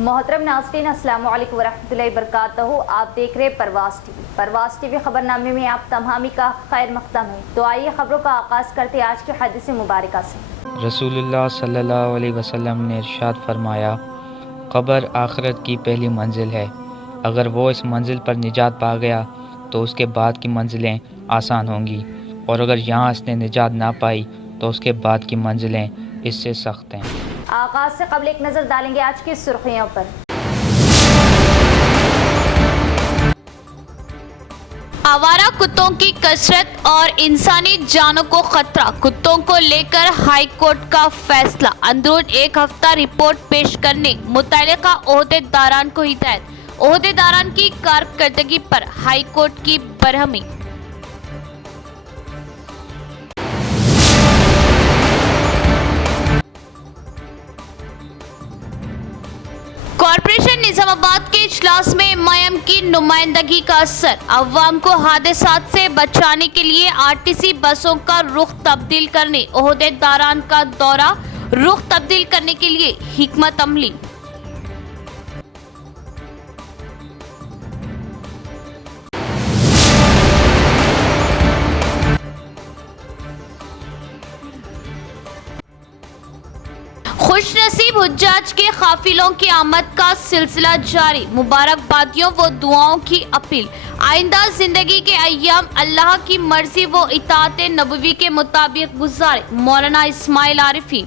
मोहतरम नाज़रीन, अस्सलाम वालेकुम वरहमतुल्लाहि वबरकातुहू। आप देख रहे परवाज़ टीवी खबरनामे में आप तमामी का खैर मक़दम है। तो आइए खबरों का आगाज़ करते आज के हदीस मुबारक से। रसूलुल्लाह सल्लल्लाहु अलैहि वसल्लम ने इरशाद फरमाया, क़ब्र आखिरत की पहली मंजिल है। अगर वो इस मंजिल पर निजात पा गया तो उसके बाद की मंजिलें आसान होंगी, और अगर यहाँ इसने निजात ना पाई तो उसके बाद की मंजिलें इससे सख्त हैं। आगाज़ से कबल एक नज़र डालेंगे आज की सुर्खियों पर। आवारा कुत्तों की कसरत और इंसानी जानों को खतरा, कुत्तों को लेकर हाई कोर्ट का फैसला। अंदरून एक हफ्ता रिपोर्ट पेश करने मुतल्लिका ओहदेदारान को हिदायत। ओहदेदारान की कारकर्दगी पर हाई कोर्ट की बरहमी। कॉर्पोरेशन निजामाबाद के इजलास में एमआईएम की नुमाइंदगी का असर। अवाम को हादसात से बचाने के लिए आरटीसी बसों का रुख तब्दील करने ओहदेदारान का दौरा। रुख तब्दील करने के लिए हिकमत अमली। खुशनसीब हुज्जाज के काफिलों की आमद का सिलसिला जारी। मुबारकबादियों व दुआओं की अपील। आइंदा जिंदगी के अय्याम अल्लाह की मर्जी व इताअत नबवी के मुताबिक गुजारे। मौलाना इस्माइल आरिफी।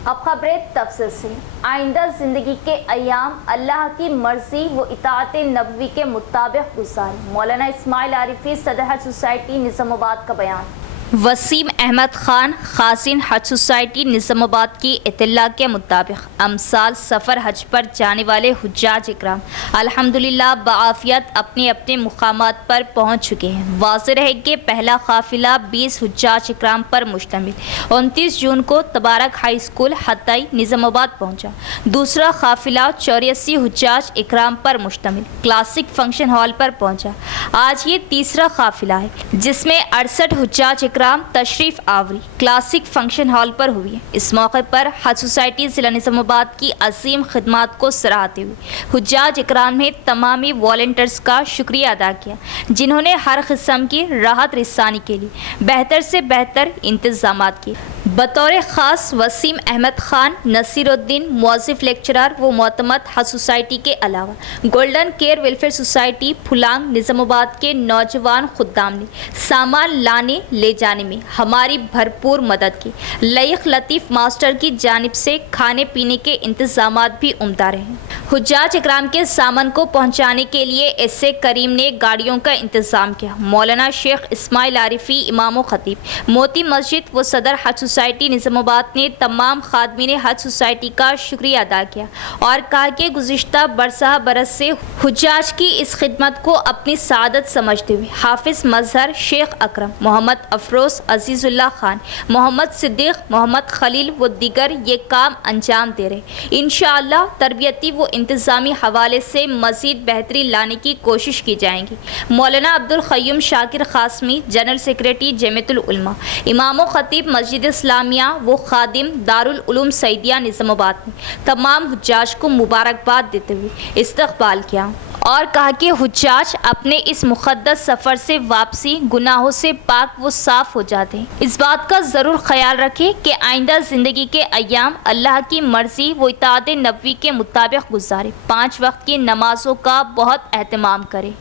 अब खबरें तफसील से। आइंदा जिंदगी के अय्याम अल्लाह की मर्जी व इताअत नबवी के मुताबिक गुजारे। मौलाना इस्माइल आरिफी, सदर हज सोसाइटी निजामाबाद का बयान। वसीम अहमद खान, खासिन हज सोसाइटी निजामाबाद की इत्तला के मुताबिक अमसाल सफ़र हज पर जाने वाले हुज्जाज इकराम अल्हम्दुलिल्लाह बाआफियत अपने अपने मुकामात पर पहुँच चुके हैं। वाज़ेह है कि पहला काफ़िला 20 हुज्जाज इकराम पर मुश्तमिल 29 जून को तबारक हाई स्कूल हत्ताई निजामाबाद पहुँचा। दूसरा काफ़िला 84 हुज्जाज इकराम पर मुश्तमिल क्लासिक फंक्शन हॉल पर पहुँचा। आज ये तीसरा काफ़िला है जिसमें 68 हुज्जाज इकराम तशरीफ़ आवरी क्लासिक फंक्शन हॉल पर हुई है। इस मौके पर हज सोसाइटी ज़िला निज़ामाबाद की अजीम खिदमात को सराहते हुए हुज्जाज इकराम ने तमामी वॉलंटियर्स का शुक्रिया अदा किया, जिन्होंने हर किस्म की राहत रिसानी के लिए बेहतर से बेहतर इंतजाम किए। बतौर ख़ास वसीम अहमद खान, नसीरुद्दीन मुअज़्ज़िफ़ लेक्चरर व मोतमद हज सोसाइटी के अलावा golden care welfare society Phulang Nizamabad के नौजवान खुद्दाम ने सामान लाने ले जाने में हमारी भरपूर मदद की। लईक लतीफ़ मास्टर की जानिब से खाने पीने के इंतज़ामात भी उम्दा रहे। हुज्जाज इकराम के सामान को पहुँचाने के लिए एसए करीम ने गाड़ियों का इंतज़ाम किया। मौलाना शेख इस्माइल आरिफी, इमाम खतीब मोती मस्जिद व सदर हज सोसाइटी निज़ामाबाद ने तमाम खादमीन हज सोसाइटी का शुक्रिया अदा किया और कहा कि गुज़िश्ता बरसह बरस से हुज्जाज की इस खिदमत को अपनी सादत समझते हुए हाफिज़ मजहर शेख अकरम, मोहम्मद अफरोज़, अजीज़ुल्लाह खान, मोहम्मद सिद्दीक़, मोहम्मद खलील व दीगर ये काम अंजाम दे रहे। इंशाअल्लाह तरबियती व इंतज़ामी हवाले से मज़ीद बेहतरी लाने की कोशिश की जाएंगी। मौलाना अब्दुल क़य्यूम शाकिर क़ासमी, जनरल सेक्रेटरी जमीयतुल उलमा, इमाम खतीब मस्जिद इस्लामिया व खादिम दारुल उलूम सईदिया निज़ामाबाद ने तमाम हुज्जाज को मुबारकबाद देते हुए इस्तक़बाल किया और कहा कि हुज्जाज अपने इस मुक़द्दस सफ़र से वापसी गुनाहों से पाक व साफ़ हो जाते हैं। इस बात का ज़रूर ख्याल रखें कि आइंदा ज़िंदगी के अय्याम अल्लाह की मर्ज़ी व इताअत नबवी के मुताबिक गुजारे। 5 वक्त की नमाज़ों का बहुत एहतमाम करें।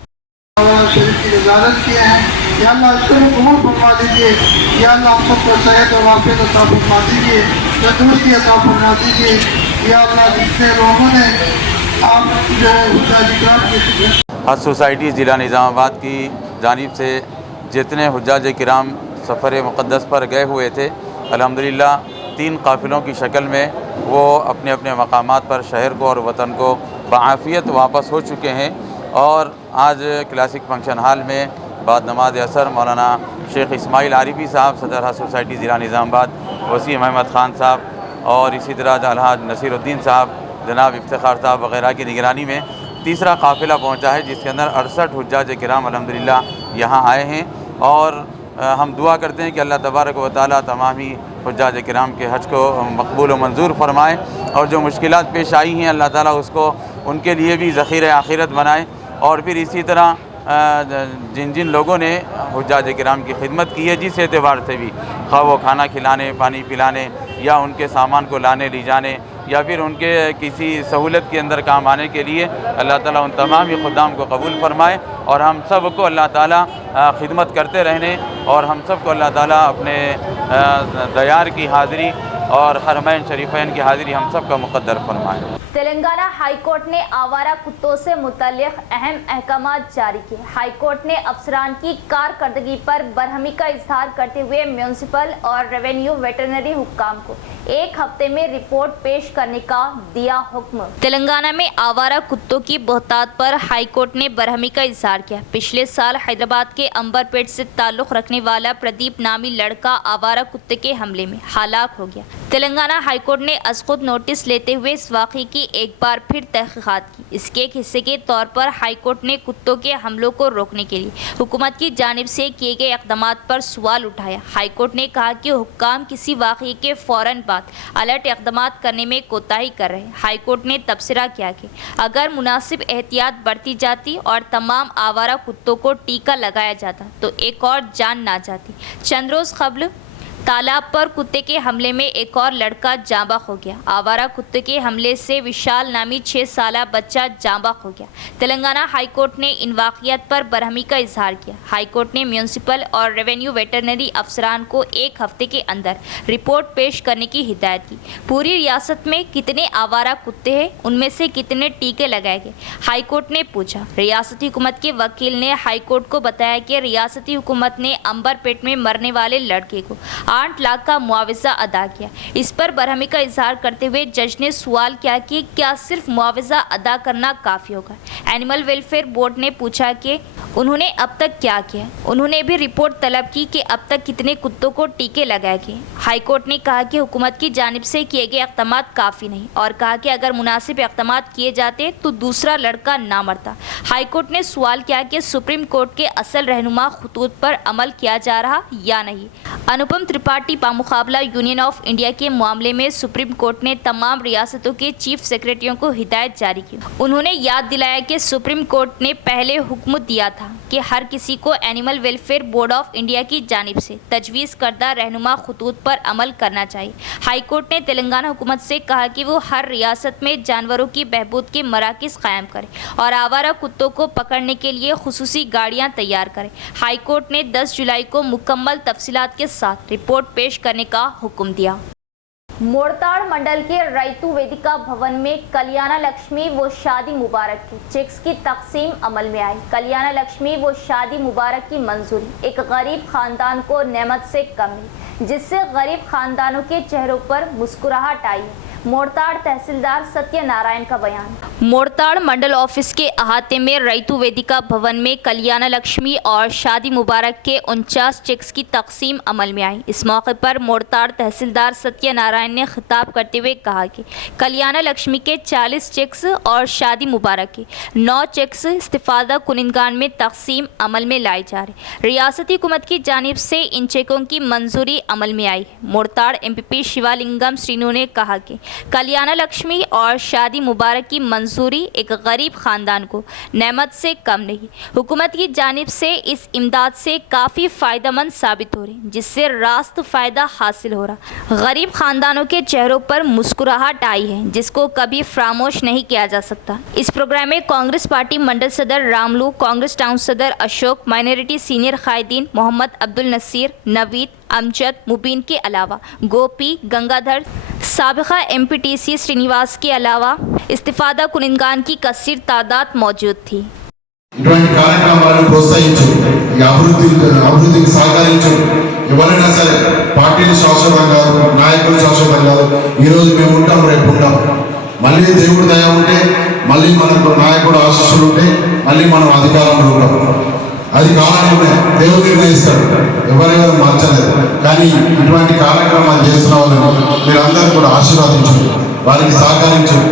या अल्लाह इसको कबूल फरमा दीजिए। या अल्लाह हम सबको सेहत और आफियत अता फरमा दीजिए, तंदुरुस्ती अता फरमा दीजिए। या अल्लाह जितने लोगों ने आप जो है हुज्जाज इकराम के हज सोसाइटी ज़िला निज़ामाबाद की जानिब से जितने हुज्जाज किराम सफ़र मुक़द्दस पर गए हुए थे, अल्हम्दुलिल्लाह 3 काफ़िलों की शक्ल में वो अपने अपने मकामात पर शहर को और वतन को बआफ़ियत वापस हो चुके हैं। और आज क्लासिक फंक्शन हॉल में बाद नमाज असर मौलाना शेख इस्माइल आरिफी साहब, सदर हज सोसाइटी ज़िला निज़ामाबाद, वसीम अहमद ख़ान साहब और इसी तरह अलहाज नसीरुद्दीन साहब, जनाब इफ्तिखार साहब वग़ैरह की निगरानी में तीसरा काफ़िला पहुंचा है, जिसके अंदर 68 हुज्जाज किराम अल्हम्दुलिल्लाह यहाँ आए हैं। और हम दुआ करते हैं कि अल्लाह तबारक व तआला तमाम ही हुज्जाज किराम के हज को मकबूल व मंजूर फरमाए और जो मुश्किलात पेश आई हैं अल्लाह ताला उसको उनके लिए भी ज़ख़ीर आखिरत बनाए। और फिर इसी तरह जिन जिन लोगों ने हुज्जाज किराम की खिदमत की है, जिस एतबार से भी, खा वो खाना खिलाने, पानी पिलाने या उनके सामान को लाने ले जाने या फिर उनके किसी सहूलत के अंदर काम आने के लिए, अल्लाह ताला उन तमाम ही खुदाम को कबूल फरमाए और हम सब को अल्लाह ताला खिदमत करते रहने और हम सब को अल्लाह ताला अपने दयार की हाज़िरी और हरमैन शरीफैन की हाज़िरी हम सब का मुक़द्दर फरमाए। तेलंगाना हाई कोर्ट ने आवारा कुत्तों से मुतल्लिक़ अहम अहकामात जारी किए। हाई कोर्ट ने अफसरान की कारकर्दगी पर बरहमी का इजहार करते हुए म्यूनसिपल और रेवेन्यू वेटरनरी हुक्काम को 1 हफ्ते में रिपोर्ट पेश करने का दिया हुक्म। तेलंगाना में आवारा कुत्तों की बहुतात पर हाई कोर्ट ने बरहमी का इजहार किया। पिछले साल हैदराबाद के अंबरपेट से ताल्लुक़ रखने वाला प्रदीप नामी लड़का आवारा कुत्ते के हमले में हलाक हो गया। तेलंगाना हाई कोर्ट ने अज़ख़ुद नोटिस लेते हुए इस वाक़े की एक बार फिर तहक़ीक़ात की। इसके एक हिस्से के तौर पर हाई कोर्ट ने कुत्तों के हमलों को रोकने के लिए हुकूमत की जानिब से किए गए इक़दामात पर सवाल उठाया। हाई कोर्ट ने कहा कि हुक्काम किसी वाक़े के फ़ौरन बाद अलर्ट इक़दामात करने में कोताही कर रहे हैं। हाई कोर्ट ने तबसरा किया कि अगर मुनासिब एहतियात बरती जाती और तमाम आवारा कुत्तों को टीका लगाया जाता तो एक और जान ना जाती। चंद रोज़ क़ब्ल तालाब पर कुत्ते के हमले में एक और लड़का जाँबाक हो गया। आवारा कुत्ते के हमले से विशाल नामी 6 साला बच्चा जाँबाक हो गया। तेलंगाना हाई कोर्ट ने इन वाक़ियात पर बरहमी का इजहार किया। हाई कोर्ट ने म्यूनसिपल और रेवेन्यू वेटरनरी अफसरान को 1 हफ्ते के अंदर रिपोर्ट पेश करने की हिदायत की। पूरी रियासत में कितने आवारा कुत्ते हैं, उनमें से कितने टीके लगाए गए, हाई कोर्ट ने पूछा। रियासती हुकूमत के वकील ने हाई कोर्ट को बताया कि रियासती हुकूमत ने अंबरपेट में मरने वाले लड़के को 8 लाख का मुआवजा अदा किया। इस पर बरहमी का इजहार करते हुए जज ने सवाल किया कि क्या सिर्फ मुआवजा अदा करना काफ़ी होगा। एनिमल वेलफेयर बोर्ड ने पूछा कि उन्होंने अब तक क्या किया। उन्होंने भी रिपोर्ट तलब की कि अब तक कितने कुत्तों को टीके लगाए गए। हाई कोर्ट ने कहा कि हुकूमत की जानिब से किए गए इक़दामात काफ़ी नहीं और कहा कि अगर मुनासिब इक़दामात किए जाते तो दूसरा लड़का ना मरता। हाई कोर्ट ने सवाल किया कि सुप्रीम कोर्ट के असल रहनुमा खतूत पर अमल किया जा रहा या नहीं। अनुपम त्रिपाठी बामुकाबला यूनियन ऑफ इंडिया के मामले में सुप्रीम कोर्ट ने तमाम रियासतों के चीफ सेक्रेटरियों को हिदायत जारी की। उन्होंने याद दिलाया कि सुप्रीम कोर्ट ने पहले हुक्म दिया था कि हर किसी को animal welfare board of India की जानिब से तजवीज़ करदा रहनुमा खतूत पर अमल करना चाहिए। हाई कोर्ट ने तेलंगाना हुकूमत से कहा कि वो हर रियासत में जानवरों की बहबूद के मराकज़ कायम करे और आवारा कुत्तों को पकड़ने के लिए खुसूसी गाड़ियाँ तैयार करें। हाई कोर्ट ने 10 जुलाई को मुकम्मल तफसीलात के साथ रिपोर्ट पेश करने का हुक्म दिया। मोड़ताड़ मंडल के रैतु वेदिका भवन में कल्याण लक्ष्मी व शादी मुबारक की चेक्स की तकसीम अमल में आई। कल्याण लक्ष्मी व शादी मुबारक की मंजूरी एक गरीब खानदान को नेमत से कम मिली, जिससे गरीब खानदानों के चेहरों पर मुस्कुराहट आई। मोड़ताड़ तहसीलदार सत्यनारायण का बयान। मोड़ताड़ मंडल ऑफिस के अहाते में रैतु वेदिका भवन में कल्याण लक्ष्मी और शादी मुबारक के 49 चेक्स की तकसीम अमल में आई। इस मौके पर मोड़ताड़ तहसीलदार सत्यनारायण ने खिताब करते हुए कहा कि कल्याण लक्ष्मी के 40 चेक्स और शादी मुबारक के 9 चेक्स इस्तिफादा कुनिंदगान में तकसीम अमल में लाए जा रहे। रियासती हुकूमत की जानिब से इन चेकों की मंजूरी अमल में आई है। मोड़ताड़ एमपीपी शिवालिंगम श्रीनु ने कहा कि कल्याण लक्ष्मी और शादी मुबारक की मंजूरी एक गरीब खानदान को नेमत से कम नहीं, हुकूमत की जानिब से इस इमदाद से काफ़ी फ़ायदेमंद साबित हो रही, जिससे रास्त फ़ायदा हासिल हो रहा। गरीब खानदानों के चेहरों पर मुस्कुराहट आई है, जिसको कभी फरामोश नहीं किया जा सकता। इस प्रोग्राम में कांग्रेस पार्टी मंडल सदर रामलू, कांग्रेस टाउन सदर अशोक, माइनॉरिटी सीनियर कायदीन मोहम्मद अब्दुल नसीर, नवीद, अमजद, मुबीन के अलावा गोपी, गंगाधर, साबिका एमपीटीसी श्रीनिवास के अलावा इस्तिफादा कुनिंदगान की कसीर तादाद मौजूद थी। ఇటువంటి కార్యక్రమాలను ప్రోత్సహించు, ఈ అభివృద్ధికి సహకరించు ఎవరైనా సరే పార్టీలు శాశ్వతం కాదు, నాయకులు శాశ్వతం కాదు. ఈరోజు మేము ఉంటాం, రేపు ఉంటాం. మళ్ళీ దేవుడు దయ ఉంటే, మళ్ళీ మనకు నాయకుడు ఆశీస్సులు ఉంటే మళ్ళీ మనం అధికారంలో ఉంటాం. అది కాలాన్ని దేవుడు నిర్ణయిస్తాడు, ఎవరైనా మార్చలేదు. కానీ ఇటువంటి కార్యక్రమాలు చేస్తున్న వాళ్ళని మీరందరూ కూడా ఆశీర్వదించండి, వారికి సహకరించండి.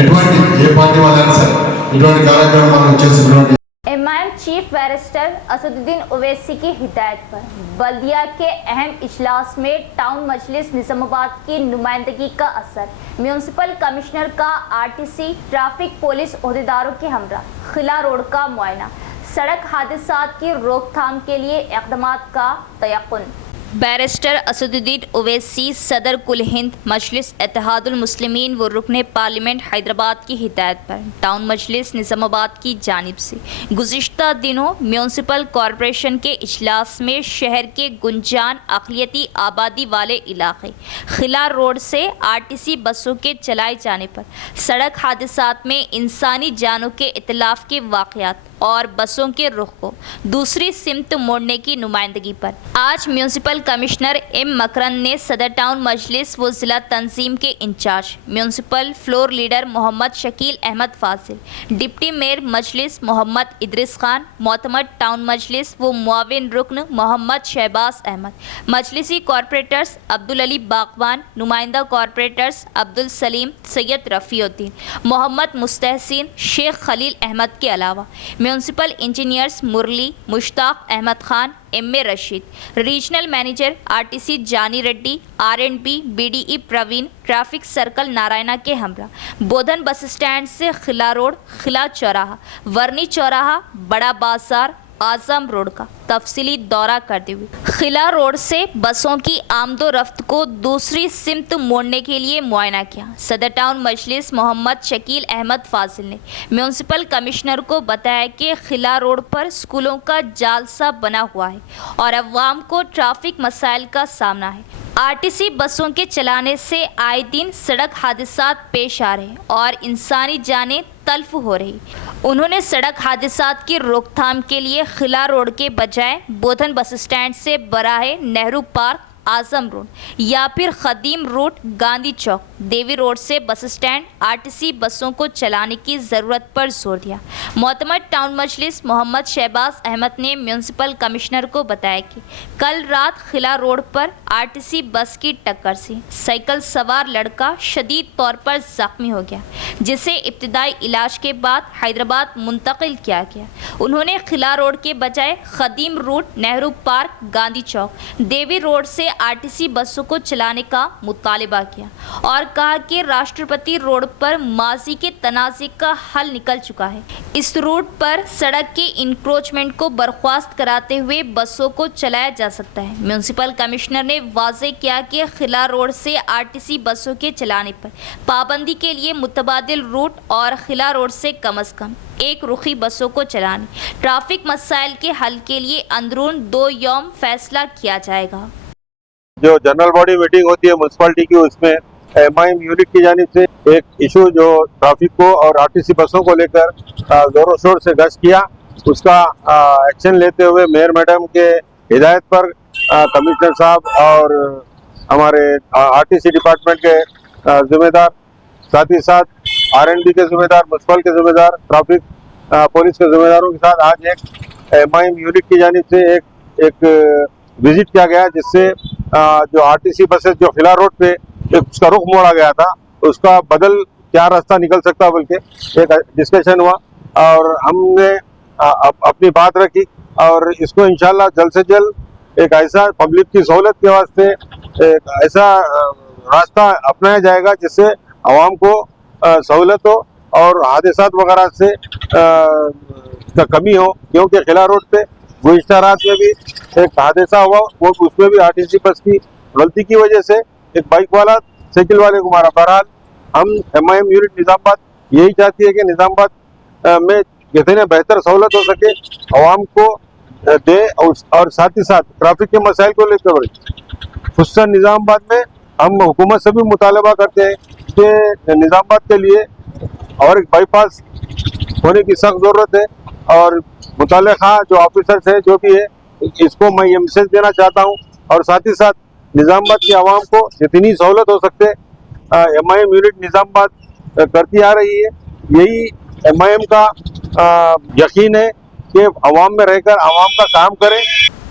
ఎటువంటి ఏ పార్టీ వాళ్ళైనా సరే ఇటువంటి కార్యక్రమాలు చేసినటువంటి MIM chief barrister Asaduddin Owaisi की हिदायत पर बल्दिया के अहम इजलास में टाउन मजलिस निजामाबाद की नुमाइंदगी का असर, म्यूनसिपल कमिश्नर का आरटीसी ट्रैफिक पुलिस ओहदेदारों के हमरा, खिला रोड का मुआयना, सड़क हादसात की रोकथाम के लिए इक़दामात का तयक्कुन। बैरिस्टर असदुद्दीन ओवैसी सदर कुल हिंद मजलिस इत्तेहादुल मुस्लिमीन व रुकने पार्लियामेंट हैदराबाद की हिदायत पर टाउन मजलिस निज़ामाबाद की जानिब से गुज़िश्ता दिनों म्यूनसिपल कॉरपोरेशन के इजलास में शहर के गुंजान अक़लियती आबादी वाले इलाके खिला रोड से आरटीसी बसों के चलाए जाने पर सड़क हादसात में इंसानी जानों के इतलाफ़ के वाक़यात और बसों के रुख को दूसरी सिमत मोड़ने की नुमाइंदगी पर आज म्यूनसिपल कमिश्नर एम मकरन ने सदर टाउन मजलिस व ज़िला तंजीम के incharge municipal floor leader Mohammed Shakeel Ahmed Fazil, deputy mayor Majlis Mohammed Idris Khan, मोतमद टाउन मजलिस व मुआविन रुकन मोहम्मद शहबाज अहमद, मजलिसी कॉरपोरेटर्स अब्दुल अली बागवान, नुमाइंदा कॉरपोरेटर्स अब्दुल सलीम, सैयद रफ़ीउद्दीन, मोहम्मद मुस्तहसिन, शेख खलील अहमद के अलावा municipal engineers Murali, Mushtaq Ahmed Khan, MA. Rasheed, regional manager RTC Jani Reddy, R and B. BDE Praveen, traffic circle Narayana के हमरा, बोधन बस स्टैंड से खिला रोड, खिला चौराहा, वर्नी चौराहा, बड़ा बाजार, आजम रोड का तफसीली दौरा करते हुए खिला रोड से बसों की आमदो रफ्त को दूसरी सिमत मोड़ने के लिए मुआयना किया। सदर टाउन मजलिस मोहम्मद शकील अहमद फाजिल ने म्यूनसिपल कमिश्नर को बताया कि खिला रोड पर स्कूलों का जालसा बना हुआ है और अवाम को ट्रैफिक मसाइल का सामना है। आरटीसी बसों के चलाने से आए दिन सड़क हादसात पेश आ रहे और इंसानी जानें तल्फ हो रही। उन्होंने सड़क हादसात की रोकथाम के लिए खिला रोड के बजाय बोधन बस स्टैंड से बराहे नेहरू पार्क, आजम रोड या फिर खदीम रोड, गांधी चौक, देवी रोड से बस स्टैंड आरटीसी बसों को चलाने की ज़रूरत पर जोर दिया। मोतमद टाउन मजलिस मोहम्मद शहबाज अहमद ने म्यूनसिपल कमिश्नर को बताया कि कल रात खिला रोड पर आरटीसी बस की टक्कर से साइकिल सवार लड़का शदीद तौर पर ज़ख्मी हो गया, जिसे इब्तिदाई इलाज के बाद हैदराबाद मुंतकिल किया गया। उन्होंने खिला रोड के बजाय खदीम रोड, नेहरू पार्क, गांधी चौक, देवी रोड से आरटीसी बसों को चलाने का मुतालिबा किया और कहा कि राष्ट्रपति रोड पर माजी के तनाज़े का हल निकल चुका है। इस रूट पर सड़क के इंक्रोचमेंट को बर्खास्त कराते हुए बसों को चलाया जा सकता है। म्यूनसिपल कमिश्नर ने वाज़े किया कि खिला रोड से आरटीसी बसों के चलाने पर पाबंदी के लिए मुतबादिल रूट और खिला रोड से कम अज़ कम एक रुखी बसों को चलाने, ट्रैफिक मसाइल के हल के लिए अंदरून 2 यौम फैसला किया जाएगा। जो जनरल बॉडी मीटिंग होती है म्यूनसिपालिटी की, उसमें एमआईएम यूनिट की जानिब से एक इशू जो ट्रैफिक को और आरटीसी बसों को लेकर जोरों शोर से गश्त किया, उसका एक्शन लेते हुए मेयर मैडम के हिदायत पर कमिश्नर साहब और हमारे आरटीसी डिपार्टमेंट के जिम्मेदार, साथ ही साथ आर.एंड.बी. के जिम्मेदार, म्यूनसिपल के जिम्मेदार, ट्रैफिक पुलिस के जिम्मेदारों के साथ आज एक एमआईएम यूनिट की जानिब से एक विजिट किया गया, जिससे जो आरटीसी बसेस जो खिला रोड पे उसका रुख मोड़ा गया था, उसका बदल क्या रास्ता निकल सकता बल्कि एक डिस्कशन हुआ और हमने अपनी बात रखी और इसको इंशाल्लाह जल्द से जल्द एक ऐसा पब्लिक की सहूलत के वास्ते एक ऐसा रास्ता अपनाया जाएगा जिससे आवाम को सहूलत हो और हादसात वगैरह से कमी हो। क्योंकि खिला रोड पे गुज़िश्ता रात में भी एक हादसा हुआ, वो उसमें भी आरटीसी बस की गलती की वजह से एक बाइक वाला साइकिल वाले को मारा। बहरहाल हम एमआईएम यूनिट निज़ामाबाद यही चाहती है कि निज़ामाबाद में जितने बेहतर सहूलत हो सके आवाम को दे और साथ ही साथ ट्रैफिक के मसाइल को लेकर खुसूसन निज़ामाबाद में हम हुकूमत से भी मुतालबा करते हैं कि निज़ामाबाद के लिए और एक बाईपास होने की सख्त ज़रूरत है और मुताल्लिक़ा जो ऑफिसर्स है जो भी है, इसको मैं ये मैसेज देना चाहता हूँ और साथ ही साथ निज़ामाबाद की आवाम को जितनी सहूलत हो सकते MIM यूनिट निज़ामाबाद करती आ रही है। यही MIM का यकीन है कि आवाम में रहकर आवाम का काम करें।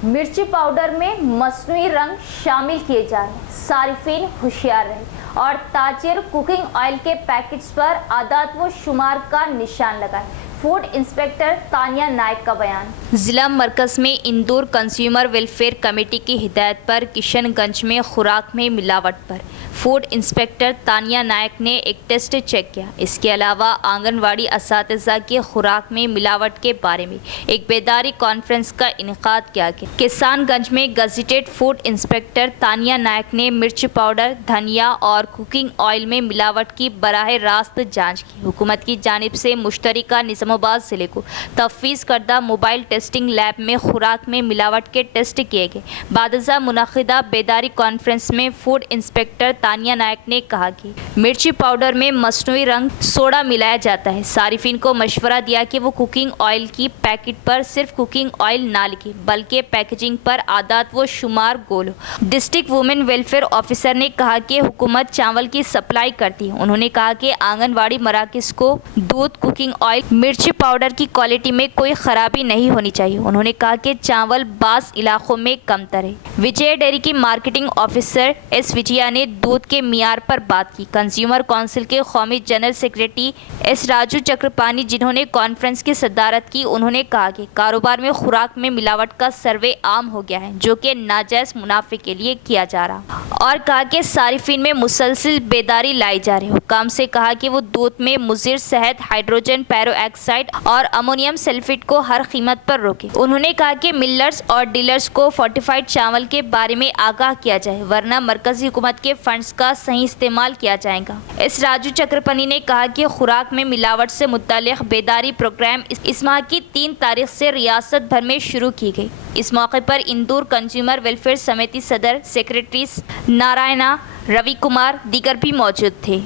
मिर्ची पाउडर में मस्नूई रंग शामिल किए जा रहे हैं, सारिफीन होशियार रहे और ताजिर कुकिंग ऑयल के पैकेट्स पर आदात व शुमार का निशान लगाए। फूड इंस्पेक्टर तानिया नायक का बयान। जिला मरकज में इंदौर कंज्यूमर वेलफेयर कमेटी की हिदायत पर किशनगंज में खुराक में मिलावट पर फूड इंस्पेक्टर तानिया नायक ने एक टेस्ट चेक किया। इसके अलावा आंगनवाड़ी असातिज़ा की खुराक में मिलावट के बारे में एक बेदारी कॉन्फ्रेंस का इनेकाद किया गया। किसानगंज में गजेटेड फूड इंस्पेक्टर तानिया नायक ने मिर्च पाउडर, धनिया और कुकिंग ऑयल में मिलावट की बराह रास्त जाँच की। हुकूमत की जानिब से मुश्तरका निज़ामाबाद ज़िले को तफवीज़ करदा मोबाइल टेस्टिंग लैब में खुराक में मिलावट के टेस्ट किए गए। बादशाह मुनक़िदा बेदारी कॉन्फ्रेंस में फूड इंस्पेक्टर तानिया नायक ने कहा कि मिर्ची पाउडर में मस्नूई रंग सोडा मिलाया जाता है। सारिफीन को मशवरा दिया कि वो कुकिंग ऑयल की पैकेट पर सिर्फ कुकिंग ऑयल ना लिखे बल्कि पैकेजिंग पर आदात व शुमार गोल हो। डिस्ट्रिक्ट वुमेन वेलफेयर ऑफिसर ने कहा कि हुकूमत चावल की सप्लाई करती है। उन्होंने कहा कि आंगनवाड़ी मराकज़ को दूध, कुकिंग ऑयल, मिर्ची पाउडर की क्वालिटी में कोई खराबी नहीं होनी चाहिए। उन्होंने कहा कि चावल बास इलाकों में कमतर है। विजय डेयरी की मार्केटिंग ऑफिसर एस विजया ने दूध के मियार पर बात की। कंज्यूमर काउंसिल के कौमी जनरल सेक्रेटरी एस राजू चक्रपानी जिन्होंने कॉन्फ्रेंस की सदारत की, उन्होंने कहा कि कारोबार में खुराक में मिलावट का सर्वे आम हो गया है जो कि नाजायज मुनाफे के लिए किया जा रहा, और कहा कि सारिफीन में मुसलसल बेदारी लाई जा रही है। हुकाम से कहा कि वो दूध में मुज़िर शहद, हाइड्रोजन पेरोक्साइड और अमोनियम सल्फेट को हर कीमत पर रोके। उन्होंने कहा कि मिलर्स और डीलर्स को फोर्टिफाइड चावल के बारे में आगाह किया जाए वरना मरकजी हुकूमत के फंड्स का सही इस्तेमाल किया जाएगा। इस राजू चक्रपनी ने कहा कि खुराक में मिलावट से मुताल्लिक़ बेदारी प्रोग्राम इस माह की 3 तारीख से रियासत भर में शुरू की गई। इस मौके पर इंदौर कंज्यूमर वेलफेयर समिति सदर सेक्रेटरी नारायणा रवि कुमार दीगर भी मौजूद थे।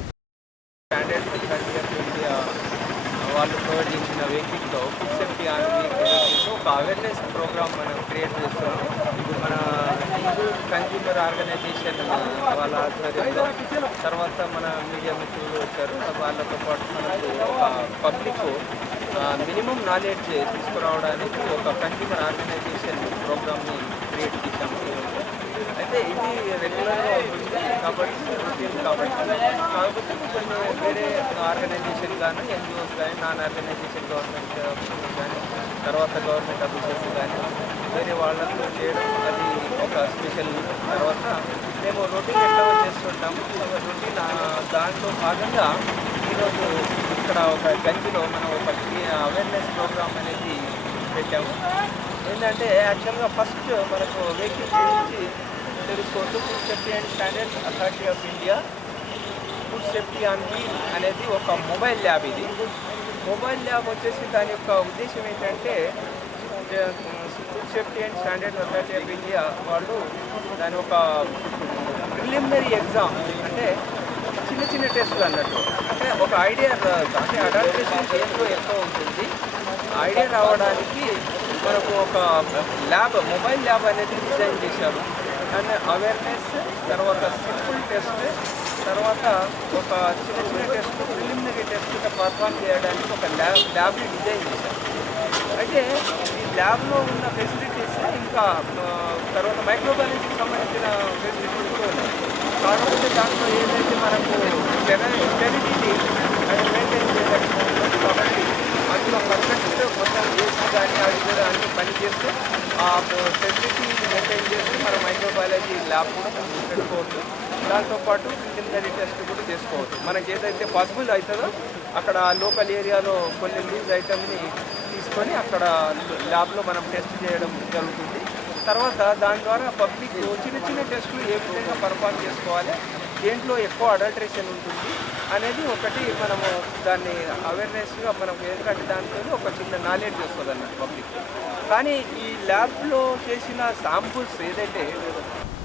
వాళ్ళు ప్రొవైడ్ చేసిన వెహికల్లో ఫుడ్ సేఫ్టీ అనేది ఒక అవేర్నెస్ ప్రోగ్రామ్ మనం క్రియేట్ చేస్తున్నాం. ఇప్పుడు మన ఇందూర్ కన్జ్యూమర్ ఆర్గనైజేషన్ వాళ్ళ ఆధ్వర్యంలో తర్వాత మన మీడియా మిత్రులు వచ్చారు. వాళ్ళతో పాటు మనకు ఒక పబ్లిక్ మినిమం నాలెడ్జ్ తీసుకురావడానికి ఒక కన్జ్యూమర్ ఆర్గనైజేషన్ ప్రోగ్రామ్ని క్రియేట్ చేశాము. అయితే ఇది రెగ్యులర్గా ఉంటుంది కాబట్టి రొటీన్ కాకపోతే కొన్ని వేరే ఆర్గనైజేషన్ కానీ NGOs కానీ నాన్ ఆర్గనైజేషన్ గవర్నమెంట్ కానీ తర్వాత గవర్నమెంట్ ఆఫీసర్స్ కానీ వేరే వాళ్ళతో చేయడం అది ఒక స్పెషల్. తర్వాత మేము రొటీన్ ఎట్లా చేస్తుంటాము రొటీన్ దాంట్లో భాగంగా ఈరోజు ఇక్కడ ఒక గంజిలో మనం ఒక అవేర్నెస్ ప్రోగ్రామ్ అనేది పెట్టాము. ఏంటంటే యాక్చువల్గా ఫస్ట్ మనకు వెహికల్ గురించి తెలుసుకోవచ్చు. Food safety and standards authority of India food safety on wheel అనేది ఒక మొబైల్ ల్యాబ్. ఇది మొబైల్ ల్యాబ్ వచ్చేసి దాని యొక్క ఉద్దేశం ఏంటంటే ఫుడ్ safety and standards authority of ఇండియా వాళ్ళు దాని ఒక ప్రిలిమినరీ ఎగ్జామ్ అంటే చిన్న టెస్టులు అన్నట్టు. అంటే ఒక ఐడియా అంటే అడల్ట్రేషన్ దేంట్లో ఎక్కువ ఉంటుంది ఐడియా రావడానికి మనకు ఒక ల్యాబ్ మొబైల్ ల్యాబ్ అనేది డిజైన్ చేశారు. అండ్ అవేర్నెస్ తర్వాత సింపుల్ టెస్ట్ తర్వాత ఒక చిన్న టెస్ట్ ప్రిలిమినరీ టెస్ట్గా పర్ఫామ్ చేయడానికి ఒక ల్యాబ్ని డిజైన్ చేశారు. అయితే ఈ ల్యాబ్లో ఉన్న ఫెసిలిటీస్ ఇంకా తర్వాత మైక్రోబయాలజీకి సంబంధించిన ఫెసిలిటీస్ కూడా ఉన్నాయి. కాకపోతే దాంట్లో ఏదైతే మనకు స్టెరిలిటీ అది మెయింటైన్ చేయడానికి కాబట్టి అందులో పర్ఫెక్ట్ మొత్తం చేసి కానీ అది కూడా అన్ని పనిచేస్తూ ఆ ఫెసిలిటీ మెయింటైన్ చేస్తూ మనం మైక్రోబయాలజీ ల్యాబ్ కూడా పెట్టుకోవచ్చు. దాంతోపాటు ప్రిలిమినరీ టెస్ట్ కూడా చేసుకోవచ్చు. మనకి ఏదైతే పాసిబుల్ అవుతుందో అక్కడ లోకల్ ఏరియాలో కొన్ని లూజ్ ఐటమ్ని తీసుకొని అక్కడ ల్యాబ్లో మనం టెస్ట్ చేయడం జరుగుతుంది. తర్వాత దాని ద్వారా పబ్లిక్ చిన్న టెస్టులు ఏ విధంగా పర్ఫామ్ చేసుకోవాలి, దేంట్లో ఎక్కువ అడల్ట్రేషన్ ఉంటుంది అనేది ఒకటి మనము దాన్ని అవేర్నెస్గా మనం ఎందుకంటే దాంతో ఒక చిన్న నాలెడ్జ్ వస్తుంది అన్నట్టు పబ్లిక్. కానీ ఈ ల్యాబ్లో చేసిన శాంపుల్స్ ఏదైతే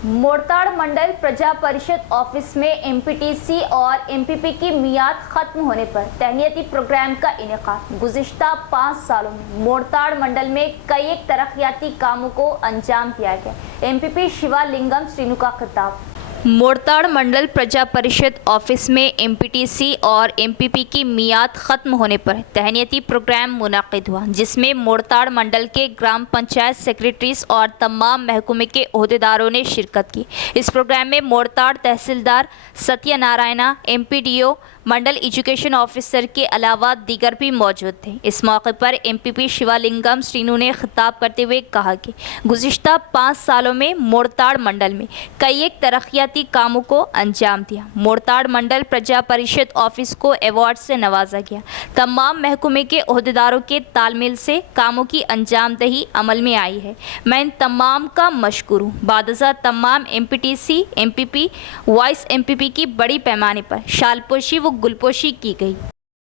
मोड़ताड़ मंडल प्रजा परिषद ऑफिस में एमपीटीसी और एमपीपी की मियाद खत्म होने पर तहनीती प्रोग्राम का इनेकाद। गुज़िश्ता 5 सालों में मोड़ताड़ मंडल में कई एक तरक्याती कामों को अंजाम दिया गया। एमपीपी शिवालिंगम श्रीनु का खिताब। मोड़ताड़ मंडल प्रजा परिषद ऑफिस में एमपीटीसी और एमपीपी की मियाद खत्म होने पर तहनीती प्रोग्राम मुनाकिद हुआ, जिसमें मोड़ताड़ मंडल के ग्राम पंचायत सेक्रेटरीज और तमाम महकमे के ओहदेदारों ने शिरकत की। इस प्रोग्राम में मोड़ताड़ तहसीलदार सत्यनारायणा, एमपीडीओ, मंडल एजुकेशन ऑफिसर के अलावा दीगर भी मौजूद थे। इस मौके पर एमपीपी शिवालिंगम श्रीनु ने खिताब करते हुए कहा कि गुज़िश्ता 5 सालों में मोड़ताड़ मंडल में कई एक तरक्याती कामों को अंजाम दिया। मोड़ताड़ मंडल प्रजा परिषद ऑफिस को अवार्ड से नवाजा गया। तमाम महकमे के ओहदेदारों के तालमेल से कामों की अंजामदही अमल में आई है। मैं इन तमाम का मशकूर हूँ। बादशाह तमाम एमपीटीसी, एमपीपी, वाइस एमपीपी की बड़ी पैमाने पर शालपोशी व गुलपोशी की गई।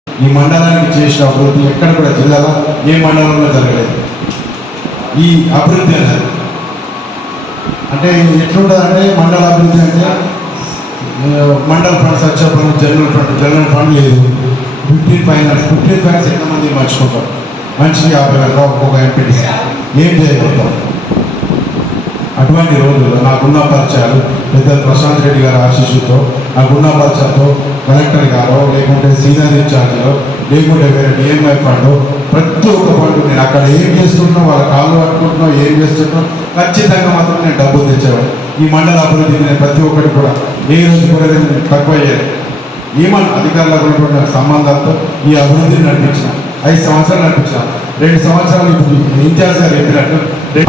ఈ మండలానికి చేసిన అభివృద్ధి ఎక్కడ కూడా జిల్లాలో ఏ మండలంలో జరగలేదు। ఈ అభివృద్ధి అంటే ఎట్లుంటుందంటే మండల అభివృద్ధి అంటే మండల fund, Sachiv fund, general fund లేదు। 15 ఫైనాన్స్ ఎంతమంది మర్చిపోతారు? మనిషికి 50,000 ఒక్కొక్క ఎంపీటీసీ ఏం చేయగలుగుతాం? అటువంటి రోజుల్లో నాకున్న పరిచయాలు పెద్దలు ప్రశాంత్ రెడ్డి గారి ఆశీస్సుతో, నాకున్న పరిచయంతో కలెక్టర్ గారో లేకుంటే సీనియర్ ఇన్ఛార్జ్లో లేకుంటే వేరే డిఎంఐ ఫండ్, ప్రతి ఒక్క ఫండ్ నేను అక్కడ ఏం చేస్తున్నావు, వాళ్ళ కాళ్ళు పట్టుకుంటున్నావు, ఏం చేస్తున్నావు, ఖచ్చితంగా మాత్రం నేను డబ్బులు తెచ్చేవాడు। ఈ మండల అభివృద్ధికి నేను ప్రతి ఒక్కటి కూడా ఏ రోజు కూడా నేను తక్కువ అయ్యాను। ఏమన్నా అధికారులకు ఉన్నటువంటి సంబంధాలతో ఈ అభివృద్ధిని నడిపించిన 5 సంవత్సరాలు నడిపించిన। 2 సంవత్సరాలు ఇప్పుడు ఇన్ఛార్జ్ గారు చెప్పినట్టు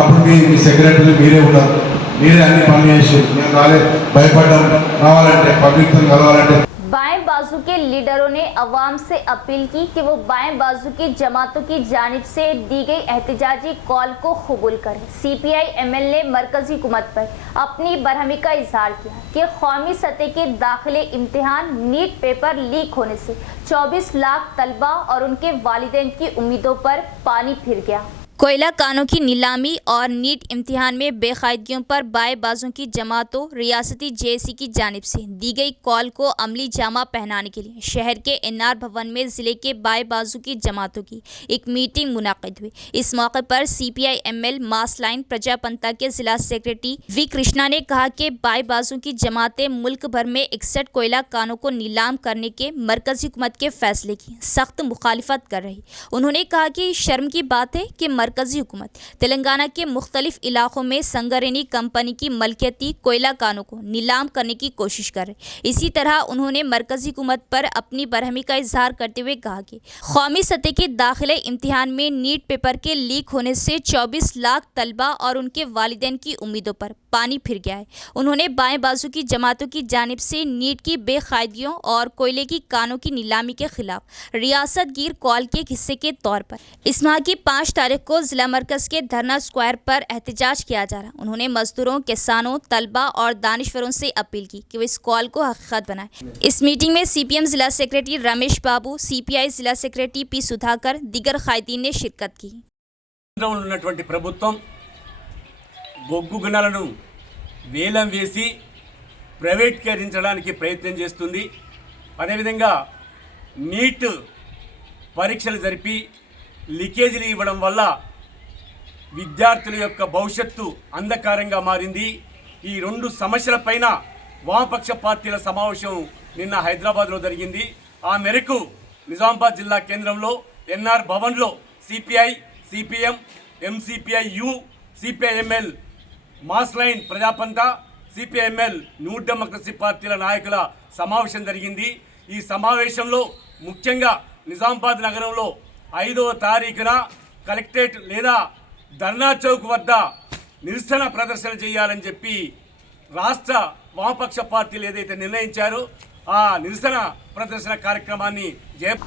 అప్పుడు మీ సెక్రటరీ మీరే ఉన్నారు, మీరే అన్ని పనులు చేసి మేము రాలేదు, భయపడ్డాం, రావాలంటే పబ్లిక్ కలవాలంటే। बाएं बाजू के लीडरों ने अवाम से अपील की कि वो बाएं बाजू की जमातों की जानिब से दी गई एहतजाजी कॉल को कबूल करें। सीपीआई एमएल ने मरकजी हुकूमत पर अपनी बरहमी का इजहार किया कि कौमी सतह के दाखिले इम्तिहान नीट पेपर लीक होने से 24 लाख तलबा और उनके वालिदैन की उम्मीदों पर पानी फिर गया। कोयला कानों की नीलामी और नीट इम्तिहान में बेकायदगियों पर बाएं बाजू की जमातों रियासती जेसी की जानिब से दी गई कॉल को अमली जामा पहनाने के लिए शहर के एनआर भवन में ज़िले के बाएं बाजू की जमातों की एक मीटिंग मुनाकिद हुई। इस मौके पर सीपीआई एमएल मास लाइन प्रजापंता के जिला सेक्रेटरी वी कृष्णा ने कहा कि बाएं बाजू की जमातें मुल्क भर में 61 कोयला कानों को नीलाम करने के मरकजी हुकूमत के फैसले की सख्त मुखालिफत कर रही। उन्होंने कहा कि शर्म की बात है कि मरकजी हुकूमत तेलंगाना के मुख्तलिफ इलाकों में संगरेनी कंपनी की मलकियती कोयला कानों को नीलाम करने की कोशिश कर रहे। इसी तरह उन्होंने मरकजी हुकूमत पर अपनी बरहमी का इजहार करते हुए कहा कि कौमी सतह के दाखिले इम्तिहान में नीट पेपर के लीक होने से 24 लाख तलबा और उनके वालिदैन की उम्मीदों पर पानी फिर गया है। उन्होंने बाएं बाजू की जमातों की जानिब से नीट की बेकायदगियों और कोयले की कानों की नीलामी के खिलाफ रियासत गिर कॉल के हिस्से के तौर पर इस माह की 5 तारीख को जिला मरकज के धरना स्क्वायर पर एहतजाज किया जा रहा। उन्होंने मजदूरों, किसानों, तलबा और दानिशवरों से अपील की कि वो इस कॉल को हकीकत बनाएं। इस मीटिंग में सीपीएम जिला सेक्रेटरी रमेश बाबू, सीपीआई जिला सेक्रेटरी पी सुधाकर, दीगर कायदीन ने शिरकत की। ఉన్నటువంటి ప్రభుత్వం బొగ్గు గనులను వేలం వేసి ప్రైవేటీకరించడానికి ప్రయత్నం చేస్తుంది। అదేవిధంగా నీట్ పరీక్షలు జరిపి లీకేజీలు ఇవ్వడం వల్ల విద్యార్థుల యొక్క భవిష్యత్తు అంధకారంగా మారింది। ఈ రెండు సమస్యలపైన వామపక్ష పార్టీల సమావేశం నిన్న హైదరాబాద్లో జరిగింది। ఆ మేరకు నిజామాబాద్ జిల్లా కేంద్రంలో ఎన్ఆర్ భవన్లో CPI, CPM, MCPIU, CPIML, mass line Prajapantha, CPIML new democracy పార్టీల నాయకుల సమావేశం జరిగింది। ఈ సమావేశంలో ముఖ్యంగా నిజామాబాద్ నగరంలో 5వ తారీఖున కలెక్టరేట్ లేదా ధర్నా చౌక్ వద్ద నిరసన ప్రదర్శన చేయాలని చెప్పి రాష్ట్ర వామపక్ష పార్టీలు ఏదైతే నిర్ణయించారో ఆ నిరసన प्रदर्शन कार्यक्रमाన్ని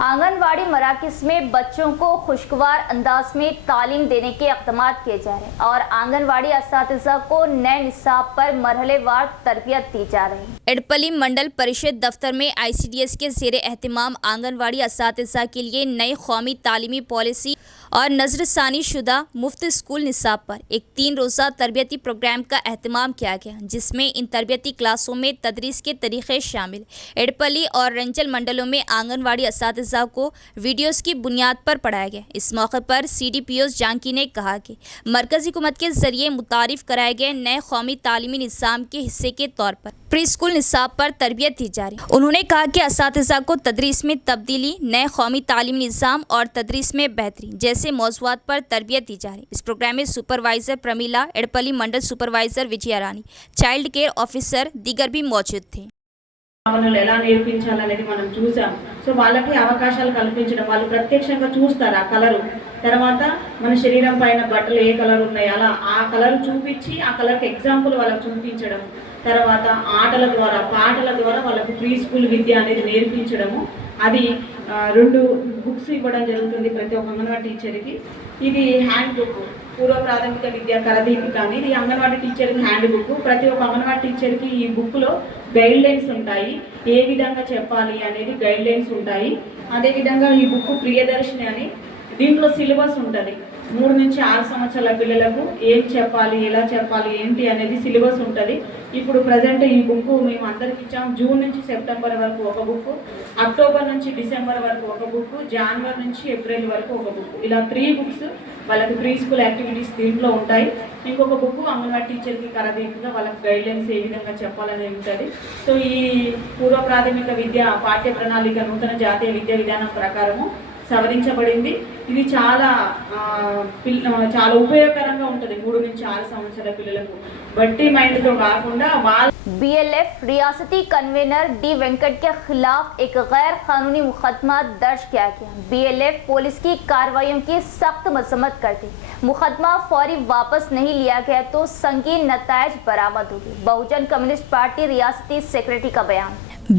आंगनवाड़ी मराकज़ में बच्चों को खुशगवार अंदाज में तालीम देने के इक़दाम किए जा रहे हैं और आंगनवाड़ी असातिज़ा को नए निसाब पर मरहलेवार तरबियत दी जा रही है। एडपली मंडल परिषद दफ्तर में ICDS के ज़ेरे एहतिमाम आंगनवाड़ी असातिज़ा के लिए नई कौमी तालीमी पॉलिसी और नजरसानी शुदा मुफ्त स्कूल निसाब पर एक 3 रोज़ा तरबियती प्रोग्राम का एहतमाम किया गया, जिसमें इन तरबियती क्लासों में तदरीस के तरीक़े शामिल एडपली और रंजल मंडलों में आंगनवाड़ी असातिज़ा को वीडियोज़ की बुनियाद पर पढ़ाया गया। इस मौके पर CDPO जानकी ने कहा कि मरकज़ी हुकूमत के ज़रिए मुतारिफ़ कराए गए नए कौमी तालीमी निज़ाम के हिस्से के तौर पर प्री स्कूल निसाब पर तरबियत दी जा रही। उन्होंने कहा कि असातिज़ा को तदरीस में तब्दीली, नए कौमी तालीमी निज़ाम और तदरीस में बेहतरी जैसे मौज़ूआत पर तरबियत दी जा रही। इस प्रोग्राम में सुपरवाइज़र प्रमीला, एडपली मंडल सुपरवाइज़र विजया रानी, चाइल्ड केयर ऑफिसर दीगर भी मौजूद थे। భావనలు ఎలా నేర్పించాలనేది మనం చూసాం. సో వాళ్ళకి అవకాశాలు కల్పించడం, వాళ్ళు ప్రత్యక్షంగా చూస్తారు ఆ కలరు, తర్వాత మన శరీరం పైన బట్టలు ఏ కలర్ ఉన్నాయి అలా ఆ కలర్ చూపించి ఆ కలర్కి ఎగ్జాంపుల్ వాళ్ళకి చూపించడం, తర్వాత ఆటల ద్వారా పాటల ద్వారా వాళ్ళకి ప్రీ స్కూల్ విద్య అనేది నేర్పించడము. అది 2 బుక్స్ ఇవ్వడం జరుగుతుంది ప్రతి ఒక్క అంగన్వాడీ టీచర్కి. ఇది హ్యాండ్ బుక్, పూర్వ ప్రాథమిక విద్యా కరదీపిక అని, ఇది అంగన్వాడీ టీచర్కి హ్యాండ్ బుక్. ప్రతి ఒక్క అంగన్వాడీ టీచర్కి ఈ బుక్లో గైడ్లైన్స్ ఉంటాయి, ఏ విధంగా చెప్పాలి అనేది గైడ్లైన్స్ ఉంటాయి. అదేవిధంగా ఈ బుక్ ప్రియదర్శిని అని, దీంట్లో సిలబస్ ఉంటుంది. 3 నుంచి 6 సంవత్సరాల పిల్లలకు ఏం చెప్పాలి, ఎలా చెప్పాలి, ఏంటి అనేది సిలబస్ ఉంటుంది. ఇప్పుడు ప్రజెంట్ ఈ బుక్ మేము అందరికి ఇచ్చాం. జూన్ నుంచి సెప్టెంబర్ వరకు ఒక బుక్, అక్టోబర్ నుంచి డిసెంబర్ వరకు ఒక బుక్, జనవరి నుంచి ఏప్రిల్ వరకు ఒక బుక్, ఇలా 3 బుక్స్ వాళ్ళకి ప్రీ స్కూల్ యాక్టివిటీస్ దీంట్లో ఉంటాయి. ఇంకొక బుక్ అంగన్వాడీ టీచర్కి కరదీపిగా వాళ్ళకి గైడ్లైన్స్ ఏ విధంగా చెప్పాలని ఉంటుంది. సో ఈ పూర్వ ప్రాథమిక విద్య పాఠ్య ప్రణాళిక నూతన జాతీయ విద్యా విధానం ప్రకారము సవరించబడింది. ఇది చాలా ఉపయోగకరంగా ఉంటుంది 3 నుంచి 6 సంవత్సరాల పిల్లలకు. బట్టి మైండ్తో కాకుండా BLF रियासती कन्वेनर D वेंकट के खिलाफ एक गैर कानूनी मुकदमा दर्ज किया गया। BLF पुलिस की कार्रवाइयों की सख्त मजम्मत करती, मुकदमा फौरी वापस नहीं लिया गया तो संगीन नतायज बरामद होगी। बहुजन कम्युनिस्ट पार्टी रियासती सेक्रेटरी का बयान।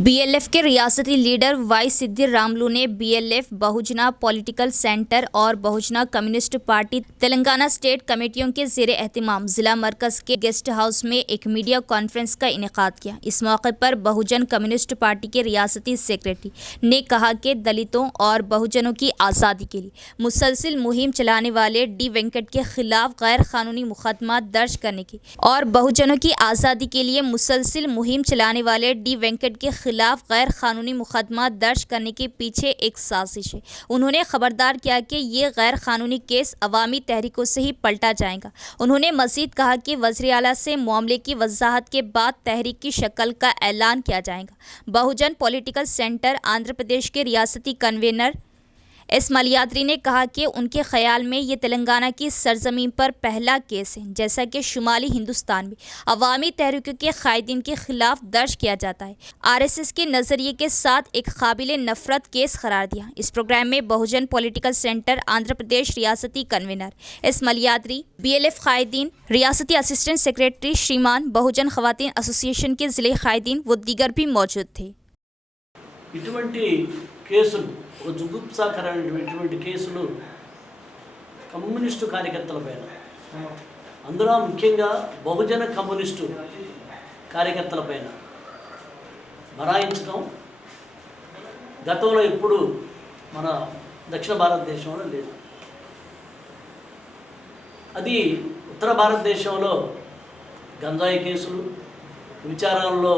BLF के रियासती लीडर वाई सिद्धिर रामलू ने BLF बहुजना पॉलिटिकल सेंटर और बहुजना कम्युनिस्ट पार्टी तेलंगाना स्टेट कमेटियों के ज़ेर एहतिमाम जिला मरकज़ के गेस्ट हाउस में एक मीडिया कॉन्फ्रेंस का इनेकाद किया। इस मौके पर बहुजन कम्युनिस्ट पार्टी के रियासती सेक्रेटरी ने कहा कि दलितों और बहुजनों की आज़ादी के लिए मुसलसिल मुहिम चलाने वाले D वेंकट के खिलाफ गैर कानूनी मुकदमा दर्ज करने की और बहुजनों की आज़ादी के लिए मुसलसिल मुहिम चलाने वाले D वेंकट के खिलाफ गैर कानूनी मुकदमा दर्ज करने के पीछे एक साजिश है। उन्होंने खबरदार किया कि ये गैर कानूनी केस अवामी तहरीकों से ही पलटा जाएगा। उन्होंने मज़ीद कहा कि वज़ीर आला से मामले की वजाहत के बाद तहरीक की शक्ल का ऐलान किया जाएगा। बहुजन पॉलिटिकल सेंटर आंध्र प्रदेश के रियासती कन्वेनर S मलियाद्री ने कहा कि उनके ख्याल में ये तेलंगाना की सरजमीन पर पहला केस है जैसा कि शुमाली हिंदुस्तान में अवामी तहरीकों के कायदीन के खिलाफ दर्ज किया जाता है। RSS के नज़रिए के साथ एक काबिल नफरत केस करार दिया। इस प्रोग्राम में बहुजन पॉलिटिकल सेंटर आंध्र प्रदेश रियासती कन्वीनर S मलियाद्री, BLF कायदीन, रियासती असिस्टेंट सेक्रेटरी श्रीमान, बहुजन खवातीन एसोसिएशन के ज़िले कायदीन व दीगर भी मौजूद थे। జుగుప్సాకరమైనటువంటి కేసులు కమ్యూనిస్టు కార్యకర్తలపైన, అందులో ముఖ్యంగా బహుజన కమ్యూనిస్టు కార్యకర్తలపైన బనాయించడం గతంలో ఎప్పుడు మన దక్షిణ భారతదేశంలో లేదు. అది ఉత్తర భారతదేశంలో గంజాయి కేసులు, విచారణలో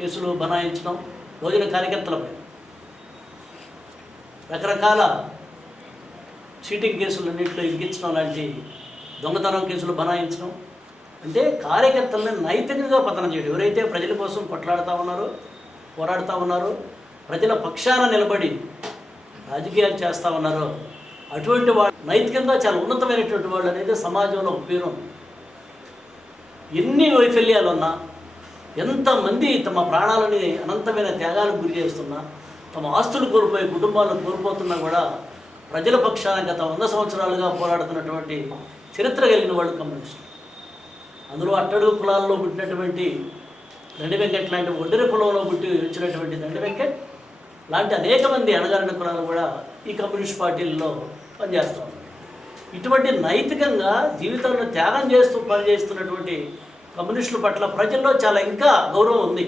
కేసులు బనాయించడం బహుజన కార్యకర్తలపైన, రకరకాల చీటింగ్ కేసులన్నింటిలో ఇరికించడం లాంటి దొంగతనం కేసులు బనాయించడం, అంటే కార్యకర్తలను నైతికంగా పతనం చేయడం. ఎవరైతే ప్రజల కోసం కొట్లాడుతూ ఉన్నారో, పోరాడుతూ ఉన్నారో, ప్రజల పక్షాన నిలబడి రాజకీయాలు చేస్తూ ఉన్నారో అటువంటి వాళ్ళు నైతికంగా చాలా ఉన్నతమైనటువంటి వాళ్ళు అనేది సమాజంలో ఉపయోగం. ఎన్ని వైఫల్యాలు ఉన్నా, ఎంతమంది తమ ప్రాణాలని అనంతమైన త్యాగాలకు గురి చేస్తున్నా, తమ ఆస్తులు కోల్పోయి కుటుంబాలను కోల్పోతున్నా కూడా ప్రజల పక్షాన గత 100 సంవత్సరాలుగా పోరాడుతున్నటువంటి చరిత్ర కలిగిన వాళ్ళు కమ్యూనిస్టులు. అందులో అట్టడుగు కులాల్లో పుట్టినటువంటి దండి వెంకట్ లాంటి ఒడ్డెర కులంలో పుట్టి వచ్చినటువంటి దండి వెంకట్ లాంటి అనేక మంది అణగారిన కులాలు కూడా ఈ కమ్యూనిస్ట్ పార్టీల్లో పనిచేస్తూ ఉన్నారు. ఇటువంటి నైతికంగా జీవితాలను త్యాగం చేస్తూ పనిచేస్తున్నటువంటి కమ్యూనిస్టుల పట్ల ప్రజల్లో చాలా ఇంకా గౌరవం ఉంది.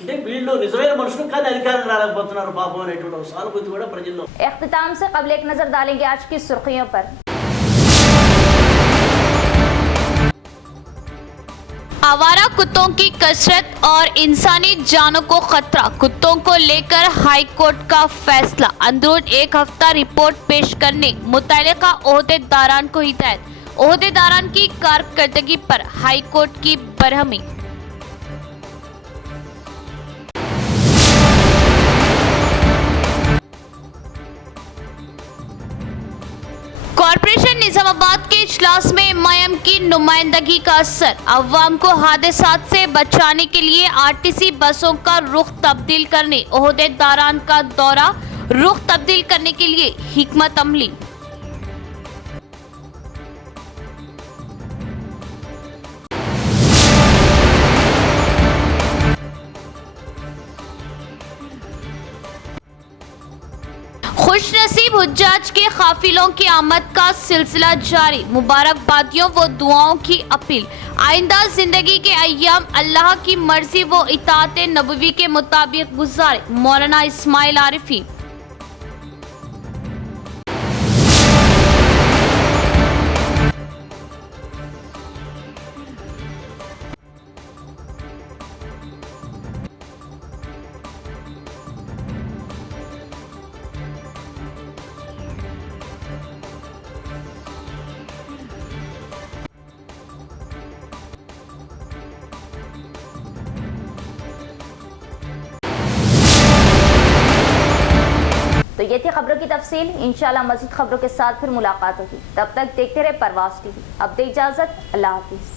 అంటే వీళ్ళు నిజమైన మనుషులు కానీ అధికారం రాలేకపోతున్నారు పాపం అనేటువంటి సానుభూతి కూడా ప్రజల్లో. इख्तिताम से कबल एक नजर डालेंगे आज की सुर्खियों पर। आवारा कुत्तों की कसरत और इंसानी जानों को खतरा, कुत्तों को लेकर हाई कोर्ट का फैसला। अंदरून एक हफ्ता रिपोर्ट पेश करने मुतल्लिका ओहदेदारान को हिदायत। ओहदेदारान की कारकर्दगी पर हाई कोर्ट की बरहमी। कॉरपोरेशन निजामाबाद के इजलास में एमआईएम की नुमाइंदगी का असर। अवाम को हादसात से बचाने के लिए आरटीसी बसों का रुख तब्दील करने ओहदेदारान का दौरा। रुख तब्दील करने के लिए हिकमत अमली। खुशनसीब हुज्जाज के काफिलों की आमद का सिलसिला जारी। मुबारकबादियों व दुआओं की अपील। आइंदा जिंदगी के अय्याम अल्लाह की मर्जी व इताअत नबवी के मुताबिक गुजारे। मौलाना इस्माइल आरिफी। तो ये थी खबरों की तफसील। इंशाल्लाह मज़ीद खबरों के साथ फिर मुलाकात होगी। तब तक देखते रहे परवाज़ टीवी। अब दे इजाज़त, अल्लाह हाफिज़।